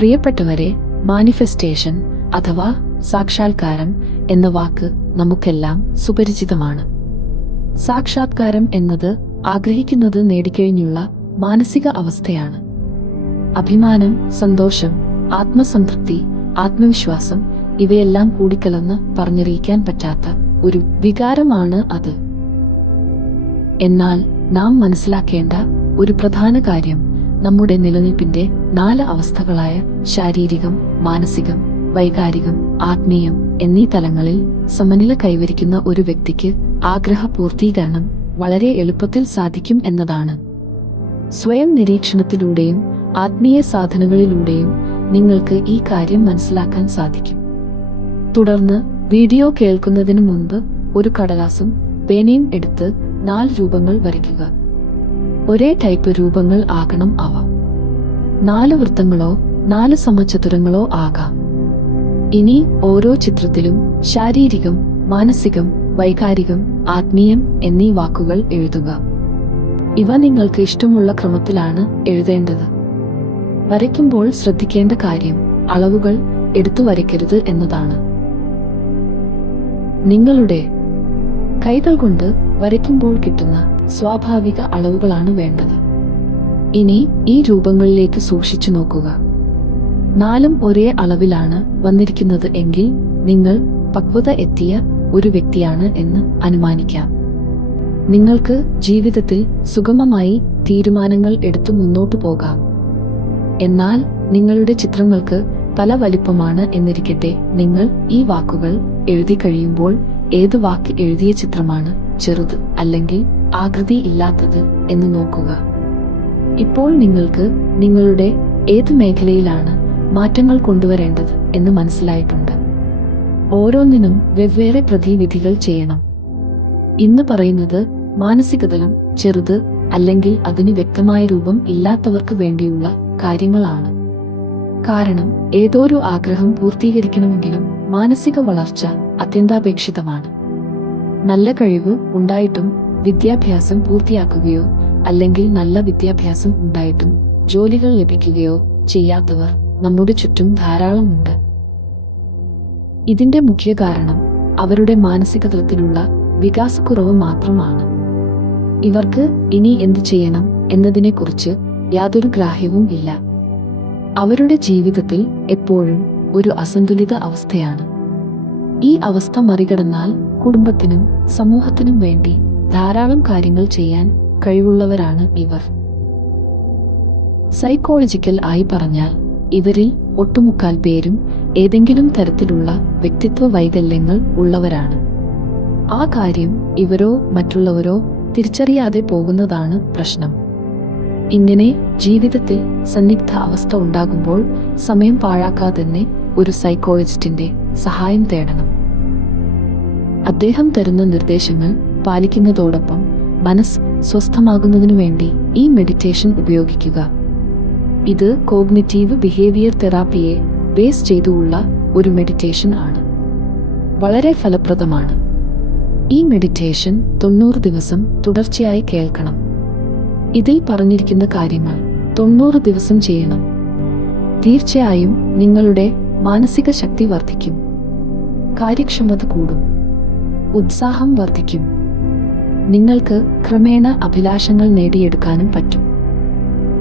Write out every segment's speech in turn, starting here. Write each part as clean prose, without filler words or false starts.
പ്രിയപ്പെട്ടവരെ, മാനിഫെസ്റ്റേഷൻ അഥവാ സാക്ഷാത്കാരം എന്ന വാക്ക് നമുക്കെല്ലാം സുപരിചിതമാണ്. സാക്ഷാത്കാരം എന്നത് ആഗ്രഹിക്കുന്നത് നേടിക്കഴിഞ്ഞുള്ള മാനസിക അവസ്ഥയാണ്. അഭിമാനം, സന്തോഷം, ആത്മസംതൃപ്തി, ആത്മവിശ്വാസം ഇവയെല്ലാം കൂടിക്കലർന്ന് പറഞ്ഞറിയിക്കാൻ പറ്റാത്ത ഒരു വികാരമാണ് അത്. എന്നാൽ നാം മനസ്സിലാക്കേണ്ട ഒരു പ്രധാന കാര്യം നമ്മുടെ നിലനിൽപ്പിന്റെ 4 അവസ്ഥകളായ ശാരീരികം, മാനസികം, വൈകാരികം, ആത്മീയം എന്നീ തലങ്ങളിൽ സമനില കൈവരിക്കുന്ന ഒരു വ്യക്തിക്ക് ആഗ്രഹ പൂർത്തീകരണം വളരെ എളുപ്പത്തിൽ സാധിക്കും എന്നതാണ്. സ്വയം നിരീക്ഷണത്തിലൂടെയും ആത്മീയ സാധനകളിലൂടെയും നിങ്ങൾക്ക് ഈ കാര്യം മനസ്സിലാക്കാൻ സാധിക്കും. തുടർന്ന് വീഡിയോ കേൾക്കുന്നതിന് മുൻപ് ഒരു കടലാസും പേനയും എടുത്ത് 4 രൂപങ്ങൾ വരയ്ക്കുക. ഒരേ ടൈപ്പ് രൂപങ്ങൾ ആകണം അവ. 4 വൃത്തങ്ങളോ 4 സമചതുരങ്ങളോ ആകാം. ഇനി ഓരോ ചിത്രത്തിലും ശാരീരികം, മാനസികം, വൈകാരികം, ആത്മീയം എന്നീ വാക്കുകൾ എഴുതുക. ഇവ നിങ്ങൾക്ക് ഇഷ്ടമുള്ള ക്രമത്തിലാണ് എഴുതേണ്ടത്. വരയ്ക്കുമ്പോൾ ശ്രദ്ധിക്കേണ്ട കാര്യം അളവുകൾ എടുത്തു വരയ്ക്കരുത് എന്നതാണ്. നിങ്ങളുടെ കൈകൾ കൊണ്ട് വരയ്ക്കുമ്പോൾ കിട്ടുന്ന സ്വാഭാവിക അളവുകളാണ് വേണ്ടത്. ഇനി ഈ രൂപങ്ങളിലേക്ക് സൂക്ഷിച്ചു നോക്കുക. 4 ഒരേ അളവിലാണ് വന്നിരിക്കുന്നത് എങ്കിൽ നിങ്ങൾ പക്വത എത്തിയ ഒരു വ്യക്തിയാണ് എന്ന് അനുമാനിക്കാം. നിങ്ങൾക്ക് ജീവിതത്തിൽ സുഗമമായി തീരുമാനങ്ങൾ എടുത്തു മുന്നോട്ടു പോകാം. എന്നാൽ നിങ്ങളുടെ ചിത്രങ്ങൾക്ക് പല വലിപ്പമാണ് എന്നിരിക്കട്ടെ, നിങ്ങൾ ഈ വാക്കുകൾ എഴുതി കഴിയുമ്പോൾ ഏത് വാക്ക് എഴുതിയ ചിത്രമാണ് ചെറുത് അല്ലെങ്കിൽ ആകൃതി ഇല്ലാത്തത് എന്ന് നോക്കുക. ഇപ്പോൾ നിങ്ങൾക്ക് നിങ്ങളുടെ ഏത് മേഖലയിലാണ് മാറ്റങ്ങൾ കൊണ്ടുവരേണ്ടത് എന്ന് മനസ്സിലായിട്ടുണ്ട്. ഓരോന്നിനും വെവ്വേറെ പ്രതിവിധികൾ ചെയ്യണം. ഇന്ന് പറയുന്നത് മാനസികതലം ചെറുത് അല്ലെങ്കിൽ അതിന് വ്യക്തമായ രൂപം ഇല്ലാത്തവർക്ക് വേണ്ടിയുള്ള കാര്യങ്ങളാണ്. കാരണം ഏതൊരു ആഗ്രഹം പൂർത്തീകരിക്കണമെങ്കിലും മാനസിക വളർച്ച അത്യന്താപേക്ഷിതമാണ്. നല്ല കഴിവ് ഉണ്ടായിട്ടും വിദ്യാഭ്യാസം പൂർത്തിയാക്കുകയോ അല്ലെങ്കിൽ നല്ല വിദ്യാഭ്യാസം ഉണ്ടായിട്ടും ജോലികൾ ലഭിക്കുകയോ ചെയ്യാത്തവർ നമ്മുടെ ചുറ്റും ധാരാളമുണ്ട്. ഇതിന്റെ മുഖ്യ കാരണം അവരുടെ മാനസിക തലത്തിലുള്ള വികാസക്കുറവ് മാത്രമാണ്. ഇവർക്ക് ഇനി എന്ത് ചെയ്യണം എന്നതിനെക്കുറിച്ച് യാതൊരു ഗ്രാഹ്യവും ഇല്ല. അവരുടെ ജീവിതത്തിൽ എപ്പോഴും ഒരു അസന്തുലിത അവസ്ഥയാണ്. ഈ അവസ്ഥ മറികടന്നാൽ കുടുംബത്തിനും സമൂഹത്തിനും വേണ്ടി ധാരാളം കാര്യങ്ങൾ ചെയ്യാൻ കഴിവുള്ളവരാണ് ഇവർ. സൈക്കോളജിക്കൽ ആയി പറഞ്ഞാൽ ഇവരിൽ ഒട്ടുമുക്കാൽ പേരും ഏതെങ്കിലും തരത്തിലുള്ള വ്യക്തിത്വ വൈകല്യങ്ങൾ ഉള്ളവരാണ്. ആ കാര്യം ഇവരോ മറ്റുള്ളവരോ തിരിച്ചറിയാതെ പോകുന്നതാണ് പ്രശ്നം. ഇങ്ങനെ ജീവിതത്തിൽ സന്നിഗ്ധ അവസ്ഥ ഉണ്ടാകുമ്പോൾ സമയം പാഴാക്കാതെ തന്നെ ഒരു സൈക്കോളജിസ്റ്റിന്റെ സഹായം തേടണം. അദ്ദേഹം തരുന്ന നിർദ്ദേശങ്ങൾ പാലിക്കുന്നതോടൊപ്പം മനസ്സ് സ്വസ്ഥമാകുന്നതിനു വേണ്ടി ഈ മെഡിറ്റേഷൻ ഉപയോഗിക്കുക. ഇത് കോഗ്നിറ്റീവ് ബിഹേവിയർ തെറാപ്പിയെ ബേസ് ചെയ്തുള്ള ഒരു മെഡിറ്റേഷൻ ആണ്. വളരെ ഫലപ്രദമാണ്. ഈ മെഡിറ്റേഷൻ 90 ദിവസം തുടർച്ചയായി കേൾക്കണം. ഇതിൽ പറഞ്ഞിരിക്കുന്ന കാര്യങ്ങൾ 90 ദിവസം ചെയ്യണം. തീർച്ചയായും നിങ്ങളുടെ മാനസിക ശക്തി വർദ്ധിക്കും, കാര്യക്ഷമത കൂടും, ഉത്സാഹം വർദ്ധിക്കും. നിങ്ങൾക്ക് ക്രമേണ അഭിലാഷങ്ങൾ നേടിയെടുക്കാനും പറ്റും.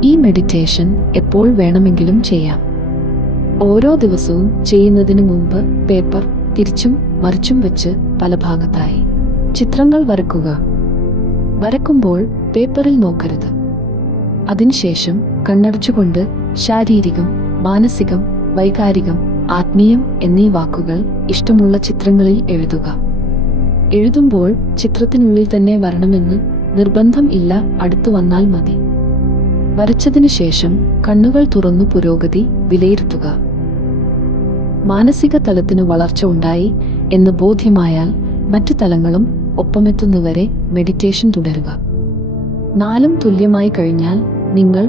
ഈ മെഡിറ്റേഷൻ എപ്പോൾ വേണമെങ്കിലും ചെയ്യാം. ഓരോ ദിവസവും ചെയ്യുന്നതിന് മുൻപ് പേപ്പർ തിരിച്ചും മറിച്ചും വെച്ച് പല ഭാഗത്തായി ചിത്രങ്ങൾ വരക്കുക. വരക്കുമ്പോൾ പേപ്പറിൽ നോക്കരുത്. അതിനുശേഷം കണ്ണടച്ചുകൊണ്ട് ശാരീരികം, മാനസികം, വൈകാരികം, ആത്മീയം എന്നീ വാക്കുകൾ ഇഷ്ടമുള്ള ചിത്രങ്ങളിൽ എഴുതുക. എഴുതുമ്പോൾ ചിത്രത്തിനുള്ളിൽ തന്നെ വരണമെന്ന് നിർബന്ധം ഇല്ല, അടുത്തു വന്നാൽ മതി. വരച്ചതിനു ശേഷം കണ്ണുകൾ തുറന്നു പുരോഗതി വിലയിരുത്തുക. മാനസിക തലത്തിന് വളർച്ച ഉണ്ടായി എന്ന് ബോധ്യമായാൽ മറ്റു തലങ്ങളും ഒപ്പമെത്തുന്നവരെ മെഡിറ്റേഷൻ തുടരുക. 4 തുല്യമായി കഴിഞ്ഞാൽ നിങ്ങൾ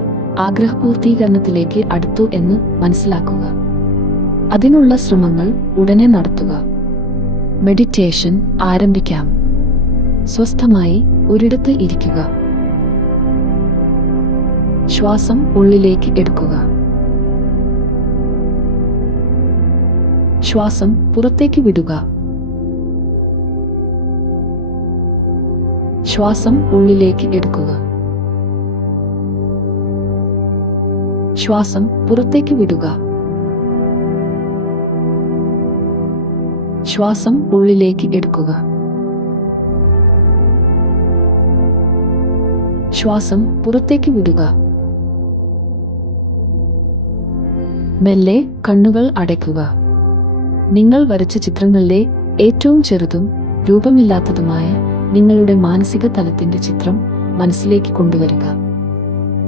ആഗ്രഹപൂർത്തീകരണത്തിലേക്ക് അടുത്തു എന്ന് മനസ്സിലാക്കുക. അതിനുള്ള ശ്രമങ്ങൾ ഉടനെ നടത്തുക. മെഡിറ്റേഷൻ ആരംഭിക്കാം. സ്വസ്ഥമായി ഒരിടത്ത് ഇരിക്കുക. ശ്വാസം ഉള്ളിലേക്ക് എടുക്കുക. ശ്വാസം പുറത്തേക്ക് വിടുക. ശ്വാസം ഉള്ളിലേക്ക് എടുക്കുക. ശ്വാസം പുറത്തേക്ക് വിടുക. ശ്വാസം ഉള്ളിലേക്ക് എടുക്കുക. ശ്വാസം പുറത്തേക്ക് വിടുക. മെല്ലെ കണ്ണുകൾ അടയ്ക്കുക. നിങ്ങൾ വരച്ച ചിത്രങ്ങളിലെ ഏറ്റവും ചെറുതും രൂപമില്ലാത്തതുമായ നിങ്ങളുടെ മാനസിക തലത്തിന്റെ ചിത്രം മനസ്സിലേക്ക് കൊണ്ടുവരിക.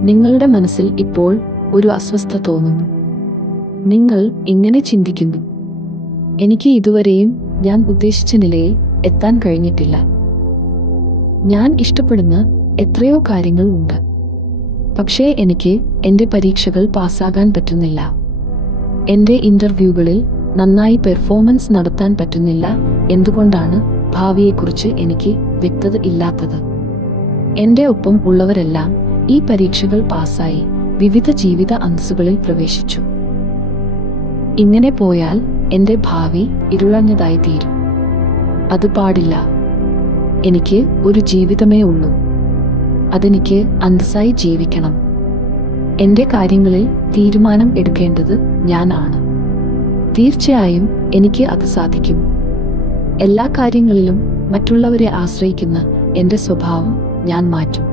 നിങ്ങളുടെ മനസ്സിൽ ഇപ്പോൾ ഒരു അസ്വസ്ഥത തോന്നുന്നു. നിങ്ങൾ ഇങ്ങനെ ചിന്തിക്കുന്നു: എനിക്ക് ഇതുവരെയും ഞാൻ ഉദ്ദേശിച്ച നിലയിൽ എത്താൻ കഴിഞ്ഞിട്ടില്ല. ഞാൻ ഇഷ്ടപ്പെടുന്ന എത്രയോ കാര്യങ്ങൾ ഉണ്ട്, പക്ഷേ എനിക്ക് എൻ്റെ പരീക്ഷകൾ പാസ്സാകാൻ പറ്റുന്നില്ല. എൻ്റെ ഇന്റർവ്യൂകളിൽ നന്നായി പെർഫോമൻസ് നടത്താൻ പറ്റുന്നില്ല. എന്തുകൊണ്ടാണ് ഭാവിയെക്കുറിച്ച് എനിക്ക് വ്യക്തത ഇല്ലാത്തത്? എൻ്റെ ഒപ്പം ഉള്ളവരെല്ലാം ഈ പരീക്ഷകൾ പാസ്സായി വിവിധ ജീവിത അന്തസ്സുകളിൽ പ്രവേശിച്ചു. ഇങ്ങനെ പോയാൽ എൻ്റെ ഭാവി ഇരുളഞ്ഞതായി തീരും. അത് പാടില്ല. എനിക്ക് ഒരു ജീവിതമേ ഉള്ളൂ. അതെനിക്ക് അന്തസ്സായി ജീവിക്കണം. എൻ്റെ കാര്യങ്ങളിൽ തീരുമാനം എടുക്കേണ്ടത് ഞാനാണ്. തീർച്ചയായും എനിക്ക് അത് സാധിക്കും. എല്ലാ കാര്യങ്ങളിലും മറ്റുള്ളവരെ ആശ്രയിക്കുന്ന എൻ്റെ സ്വഭാവം ഞാൻ മാറ്റും.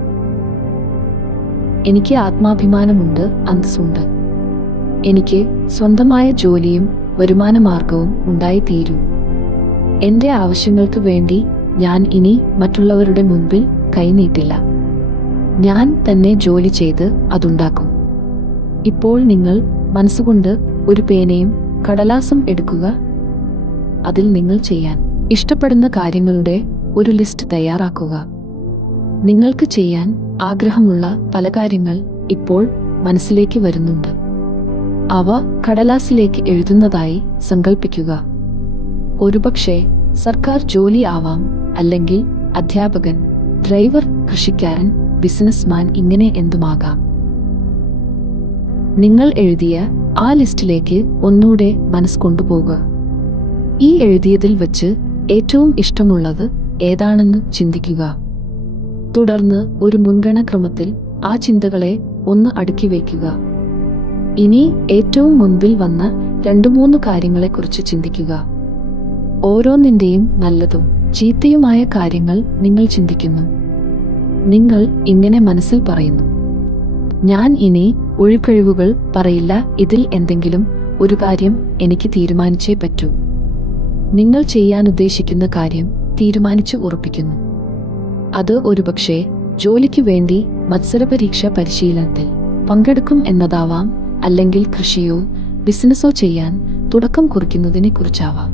എനിക്ക് ആത്മാഭിമാനമുണ്ട്, അന്തസ്സുണ്ട്. എനിക്ക് സ്വന്തമായ ജോലിയും വരുമാന മാർഗവും ഉണ്ടായിത്തീരൂ. എൻ്റെ ആവശ്യങ്ങൾക്ക് വേണ്ടി ഞാൻ ഇനി മറ്റുള്ളവരുടെ മുൻപിൽ കൈനീട്ടില്ല. ഞാൻ തന്നെ ജോലി ചെയ്ത് അതുണ്ടാക്കും. ഇപ്പോൾ നിങ്ങൾ മനസ്സുകൊണ്ട് ഒരു പേനയും കടലാസും എടുക്കുക. അതിൽ നിങ്ങൾ ചെയ്യാൻ ഇഷ്ടപ്പെടുന്ന കാര്യങ്ങളുടെ ഒരു ലിസ്റ്റ് തയ്യാറാക്കുക. നിങ്ങൾക്ക് ചെയ്യാൻ ആഗ്രഹമുള്ള പല കാര്യങ്ങൾ ഇപ്പോൾ മനസ്സിലേക്ക് വരുന്നുണ്ട്. അവ കടലാസിലേക്ക് എഴുതുന്നതായി സങ്കൽപ്പിക്കുക. ഒരുപക്ഷെ സർക്കാർ ജോലി ആവാം, അല്ലെങ്കിൽ അധ്യാപകൻ, ഡ്രൈവർ, കൃഷിക്കാരൻ, ബിസിനസ്മാൻ, ഇങ്ങനെ എന്തുമാകാം. നിങ്ങൾ എഴുതിയ ആ ലിസ്റ്റിലേക്ക് ഒന്നൂടെ മനസ്സ് കൊണ്ടുപോകുക. ഈ എഴുതിയതിൽ വച്ച് ഏറ്റവും ഇഷ്ടമുള്ളത് ഏതാണെന്ന് ചിന്തിക്കുക. തുടർന്ന് ഒരു മുൻഗണനാക്രമത്തിൽ ആ ചിന്തകളെ ഒന്ന് അടുക്കി വയ്ക്കുക. ഇനി ഏറ്റവും മുൻപിൽ വന്ന 2-3 കാര്യങ്ങളെക്കുറിച്ച് ചിന്തിക്കുക. ഓരോന്നിൻ്റെയും നല്ലതും ചീത്തയുമായ കാര്യങ്ങൾ നിങ്ങൾ ചിന്തിക്കുന്നു. നിങ്ങൾ ഇങ്ങനെ മനസ്സിൽ പറയുന്നു: ഞാൻ ഇനി ഒഴികഴിവുകൾ പറയില്ല. ഇതിൽ എന്തെങ്കിലും ഒരു കാര്യം എനിക്ക് തീരുമാനിച്ചേ പറ്റൂ. നിങ്ങൾ ചെയ്യാൻ ഉദ്ദേശിക്കുന്ന കാര്യം തീരുമാനിച്ച് ഉറപ്പിക്കുന്നു. അത് ഒരുപക്ഷെ ജോലിക്ക് വേണ്ടി മത്സരപരീക്ഷ പരിശീലനത്തിൽ പങ്കെടുക്കും എന്നതാവാം, അല്ലെങ്കിൽ കൃഷിയോ ബിസിനസ്സോ ചെയ്യാൻ തുടക്കം കുറിക്കുന്നതിനെ കുറിച്ചാവാം.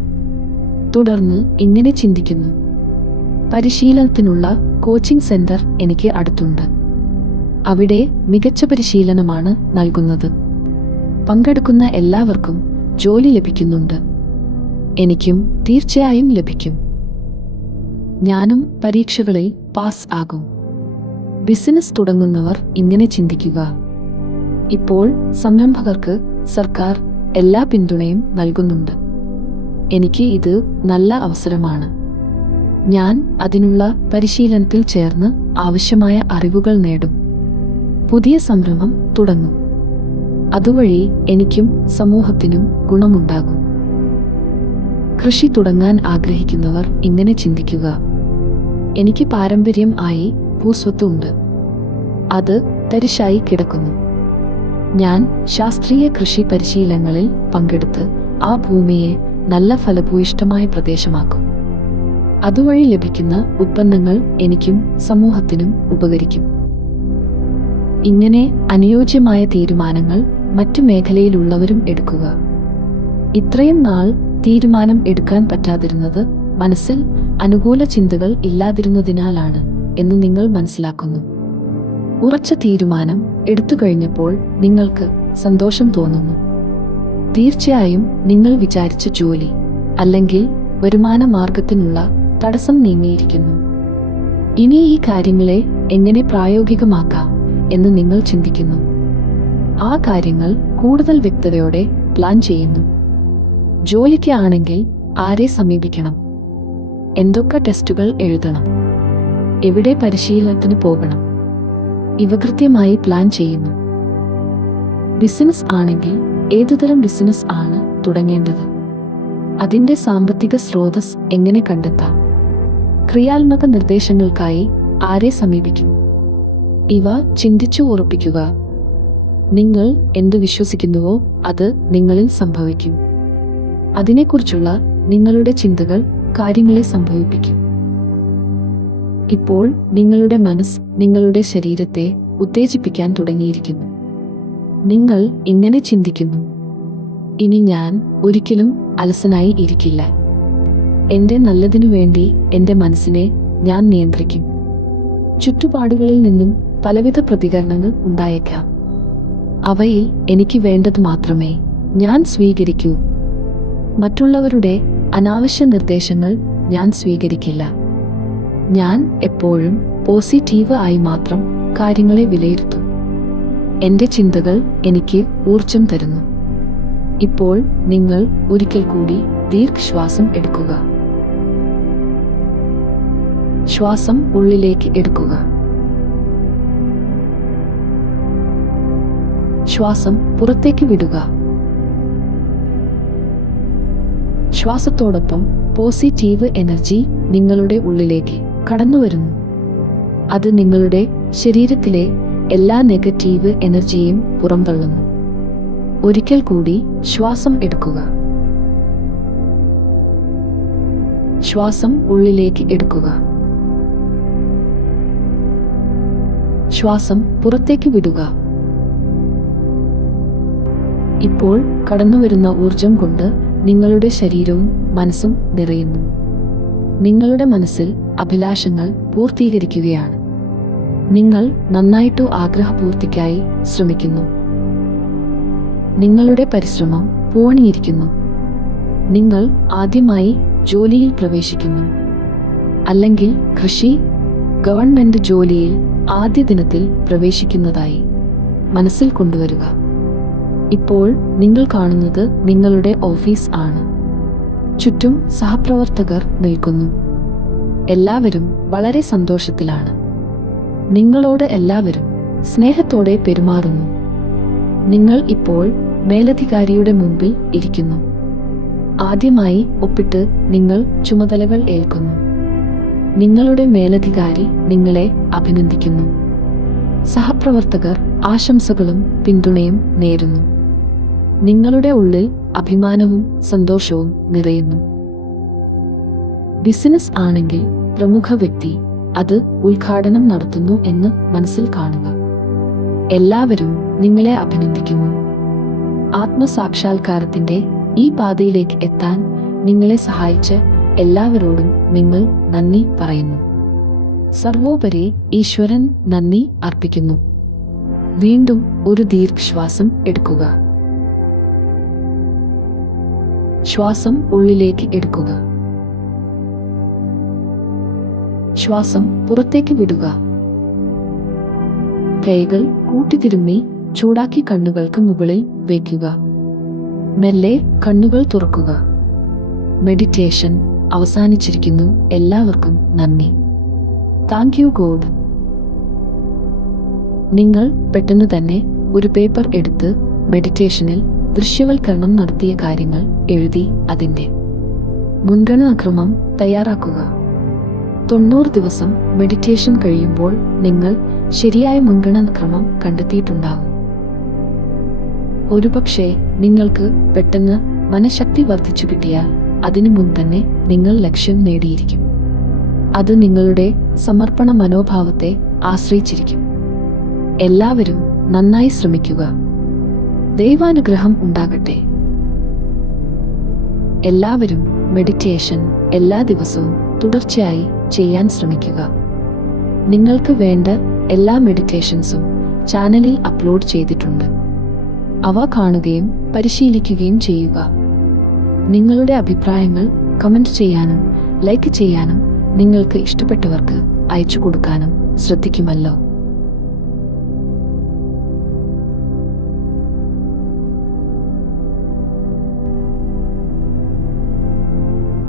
തുടർന്ന് ഇങ്ങനെ ചിന്തിക്കുന്നു: പരിശീലനത്തിനുള്ള കോച്ചിംഗ് സെന്റർ എനിക്ക് അടുത്തുണ്ട്. അവിടെ മികച്ച പരിശീലനമാണ് നൽകുന്നത്. പങ്കെടുക്കുന്ന എല്ലാവർക്കും ജോലി ലഭിക്കുന്നുണ്ട്. എനിക്കും തീർച്ചയായും ലഭിക്കും. ഞാനും പരീക്ഷകളിൽ പാസ് ആകും. ബിസിനസ് തുടങ്ങുന്നവർ ഇങ്ങനെ ചിന്തിക്കുക: ഇപ്പോൾ സംരംഭകർക്ക് സർക്കാർ എല്ലാ പിന്തുണയും നൽകുന്നുണ്ട്. എനിക്ക് ഇത് നല്ല അവസരമാണ്. ഞാൻ അതിനുള്ള പരിശീലനത്തിൽ ചേർന്ന് ആവശ്യമായ അറിവുകൾ നേടും. പുതിയ സംരംഭം തുടങ്ങും. അതുവഴി എനിക്കും സമൂഹത്തിനും ഗുണമുണ്ടാകും. കൃഷി തുടങ്ങാൻ ആഗ്രഹിക്കുന്നവർ ഇങ്ങനെ ചിന്തിക്കുക: എനിക്ക് പാരമ്പര്യം ആയി ഭൂസ്വത്ത് ഉണ്ട്. അത് തരിശായി കിടക്കുന്നു. ഞാൻ ശാസ്ത്രീയ കൃഷി പരിശീലനങ്ങളിൽ പങ്കെടുത്ത് ആ ഭൂമിയെ നല്ല ഫലഭൂയിഷ്ഠമായ പ്രദേശമാക്കും. അതുവഴി ലഭിക്കുന്ന ഉൽപ്പന്നങ്ങൾ എനിക്കും സമൂഹത്തിനും ഉപകരിക്കും. ഇങ്ങനെ അനുയോജ്യമായ തീരുമാനങ്ങൾ മറ്റു മേഖലയിലുള്ളവരും എടുക്കുക. ഇത്രയും നാൾ തീരുമാനം എടുക്കാൻ പറ്റാതിരുന്നത് മനസ്സിൽ അനുകൂല ചിന്തകൾ ഇല്ലാതിരുന്നതിനാലാണ് എന്ന് നിങ്ങൾ മനസ്സിലാക്കുന്നു. ഉറച്ച തീരുമാനം എടുത്തു കഴിഞ്ഞപ്പോൾ നിങ്ങൾക്ക് സന്തോഷം തോന്നുന്നു. തീർച്ചയായും നിങ്ങൾ വിചാരിച്ച ജോലി അല്ലെങ്കിൽ വരുമാന മാർഗത്തിനുള്ള തടസ്സം നീങ്ങിയിരിക്കുന്നു. ഇനി ഈ കാര്യങ്ങളെ എങ്ങനെ പ്രായോഗികമാക്കാം എന്ന് നിങ്ങൾ ചിന്തിക്കുന്നു. ആ കാര്യങ്ങൾ കൂടുതൽ വ്യക്തതയോടെ പ്ലാൻ ചെയ്യുന്നു. ജോലിക്ക് ആണെങ്കിൽ ആരെ സമീപിക്കണം, എന്തൊക്കെ ടെസ്റ്റുകൾ എഴുതണം, എവിടെ പരിശീലനത്തിന് പോകണം, ഇവ കൃത്യമായി പ്ലാൻ ചെയ്യുന്നു. ബിസിനസ് ആണെങ്കിൽ ഏതുതരം ബിസിനസ് ആണ് തുടങ്ങേണ്ടത്, അതിൻ്റെ സാമ്പത്തിക സ്രോതസ് എങ്ങനെ കണ്ടെത്താം, ക്രിയാത്മക നിർദ്ദേശങ്ങൾക്കായി ആരെ സമീപിക്കും, ഇവ ചിന്തിച്ചു ഉറപ്പിക്കുക. നിങ്ങൾ എന്ത് വിശ്വസിക്കുന്നുവോ അത് നിങ്ങളിൽ സംഭവിക്കും. അതിനെക്കുറിച്ചുള്ള നിങ്ങളുടെ ചിന്തകൾ കാര്യങ്ങളെ സംഭവിപ്പിക്കും. ഇപ്പോൾ നിങ്ങളുടെ മനസ്സ് നിങ്ങളുടെ ശരീരത്തെ ഉത്തേജിപ്പിക്കാൻ തുടങ്ങിയിരിക്കുന്നു. നിങ്ങൾ ഇങ്ങനെ ചിന്തിക്കുന്നു: ഇനി ഞാൻ ഒരിക്കലും അലസനായി ഇരിക്കില്ല. എൻ്റെ നല്ലതിനു വേണ്ടി എൻ്റെ മനസ്സിനെ ഞാൻ നിയന്ത്രിക്കും. ചുറ്റുപാടുകളിൽ നിന്നും പലവിധ പ്രതികരണങ്ങൾ ഉണ്ടായേക്കാം. അവയിൽ എനിക്ക് വേണ്ടത് മാത്രമേ ഞാൻ സ്വീകരിക്കൂ. മറ്റുള്ളവരുടെ അനാവശ്യ നിർദ്ദേശങ്ങൾ ഞാൻ സ്വീകരിക്കില്ല. ഞാൻ എപ്പോഴും പോസിറ്റീവ് ആയി മാത്രം കാര്യങ്ങളെ വിലയിരുത്തും. എൻ്റെ ചിന്തകൾ എനിക്ക് ഊർജം തരുന്നു. ഇപ്പോൾ നിങ്ങൾ ഒരിക്കൽ കൂടി ദീർഘശ്വാസം എടുക്കുക. ശ്വാസം ഉള്ളിലേക്ക് എടുക്കുക. ശ്വാസം പുറത്തേക്ക് വിടുക. ശ്വാസത്തോടൊപ്പം പോസിറ്റീവ് എനർജി നിങ്ങളുടെ ഉള്ളിലേക്ക് കടന്നുവരുന്നു. അത് നിങ്ങളുടെ ശരീരത്തിലെ എല്ലാ നെഗറ്റീവ് എനർജിയും പുറന്തള്ളുന്നു. ഒരിക്കൽ കൂടി ശ്വാസം എടുക്കുക. ശ്വാസം ഉള്ളിലേക്ക് എടുക്കുക. ശ്വാസം പുറത്തേക്ക് വിടുക. ഇപ്പോൾ കടന്നുവരുന്ന ഊർജം കൊണ്ട് നിങ്ങളുടെ ശരീരവും മനസ്സും നിറയുന്നു. നിങ്ങളുടെ മനസ്സിൽ അഭിലാഷങ്ങൾ പൂർത്തീകരിക്കുകയാണ്. നിങ്ങൾ നന്നായിട്ടു ആഗ്രഹപൂർത്തിക്കായി ശ്രമിക്കുന്നു. നിങ്ങളുടെ പരിശ്രമം പൂണിയിരിക്കുന്നു. നിങ്ങൾ ആദ്യമായി ജോലിയിൽ പ്രവേശിക്കുന്നു, അല്ലെങ്കിൽ കൃഷി, ഗവൺമെന്റ് ജോലിയിൽ ആദ്യ ദിനത്തിൽ പ്രവേശിക്കുന്നതായി മനസ്സിൽ കൊണ്ടുവരിക. ഇപ്പോൾ നിങ്ങൾ കാണുന്നത് നിങ്ങളുടെ ഓഫീസ് ആണ്. ചുറ്റും സഹപ്രവർത്തകർ നിൽക്കുന്നു. എല്ലാവരും വളരെ സന്തോഷത്തിലാണ്. നിങ്ങളോട് എല്ലാവരും സ്നേഹത്തോടെ പെരുമാറുന്നു. നിങ്ങൾ ഇപ്പോൾ മേലധികാരിയുടെ മുൻപിൽ ഇരിക്കുന്നു. ആദ്യമായി ഒപ്പിട്ട് നിങ്ങൾ ചുമതലകൾ ഏൽക്കുന്നു. നിങ്ങളുടെ മേലധികാരി നിങ്ങളെ അഭിനന്ദിക്കുന്നു. സഹപ്രവർത്തകർ ആശംസകളും പിന്തുണയും നേരുന്നു. നിങ്ങളുടെ ഉള്ളിൽ അഭിമാനവും സന്തോഷവും നിറയുന്നു. ബിസിനസ് ആണെങ്കിൽ പ്രമുഖ വ്യക്തി അത് ഉദ്ഘാടനം നടത്തുന്നു എന്ന് മനസ്സിൽ കാണുക. എല്ലാവരും നിങ്ങളെ അഭിനന്ദിക്കുന്നു. ആത്മസാക്ഷാത്കാരത്തിന്റെ ഈ പാതയിലേക്ക് എത്താൻ നിങ്ങളെ സഹായിച്ച എല്ലാവരോടും നിങ്ങൾ നന്ദി പറയുന്നു. സർവോപരി ഈശ്വരൻ നന്ദി അർപ്പിക്കുന്നു. വീണ്ടും ഒരു ദീർഘശ്വാസം എടുക്കുക. ശ്വാസം ഉള്ളിലേക്ക് എടുക്കുക. ശ്വാസം പുറത്തേക്ക് വിടുക. കൈകൾ കൂട്ടിത്തിരുമ്മി ചൂടാക്കി കണ്ണുകൾക്ക് മുകളിൽ വയ്ക്കുക. മെല്ലെ കണ്ണുകൾ തുറക്കുക. മെഡിറ്റേഷൻ അവസാനിച്ചിരിക്കുന്നു. എല്ലാവർക്കും നന്ദി. Thank you God. നിങ്ങൾ പെട്ടെന്ന് തന്നെ ഒരു പേപ്പർ എടുത്ത് മെഡിറ്റേഷനിൽ ദൃശ്യവൽക്കരണം നടത്തിയ കാര്യങ്ങൾ എഴുതി അതിൻ്റെ മുൻഗണനാക്രമം തയ്യാറാക്കുക. 90 ദിവസം മെഡിറ്റേഷൻ കഴിയുമ്പോൾ നിങ്ങൾ ശരിയായ മുൻഗണനാക്രമം കണ്ടെത്തിയിട്ടുണ്ടാകും. ഒരുപക്ഷെ നിങ്ങൾക്ക് പെട്ടെന്ന് മനഃശക്തി വർദ്ധിച്ചു കിട്ടിയാൽ അതിനു മുൻ തന്നെ നിങ്ങൾ ലക്ഷ്യം നേടിയിരിക്കും. അത് നിങ്ങളുടെ സമർപ്പണ മനോഭാവത്തെ ആശ്രയിച്ചിരിക്കും. എല്ലാവരും നന്നായി ശ്രമിക്കുക. ദൈവാനുഗ്രഹം ഉണ്ടാകട്ടെ. എല്ലാവരും മെഡിറ്റേഷൻ എല്ലാ ദിവസവും തുടർച്ചയായി ചെയ്യാൻ ശ്രമിക്കുക. നിങ്ങൾക്ക് വേണ്ട എല്ലാ മെഡിറ്റേഷൻസും ചാനലിൽ അപ്ലോഡ് ചെയ്തിട്ടുണ്ട്. അവ കാണുകയും പരിശീലിക്കുകയും ചെയ്യുക. നിങ്ങളുടെ അഭിപ്രായങ്ങൾ കമന്റ് ചെയ്യാനും ലൈക്ക് ചെയ്യാനും നിങ്ങൾക്ക് ഇഷ്ടപ്പെട്ടവർക്ക് അയച്ചു കൊടുക്കാനും ശ്രദ്ധിക്കുമല്ലോ.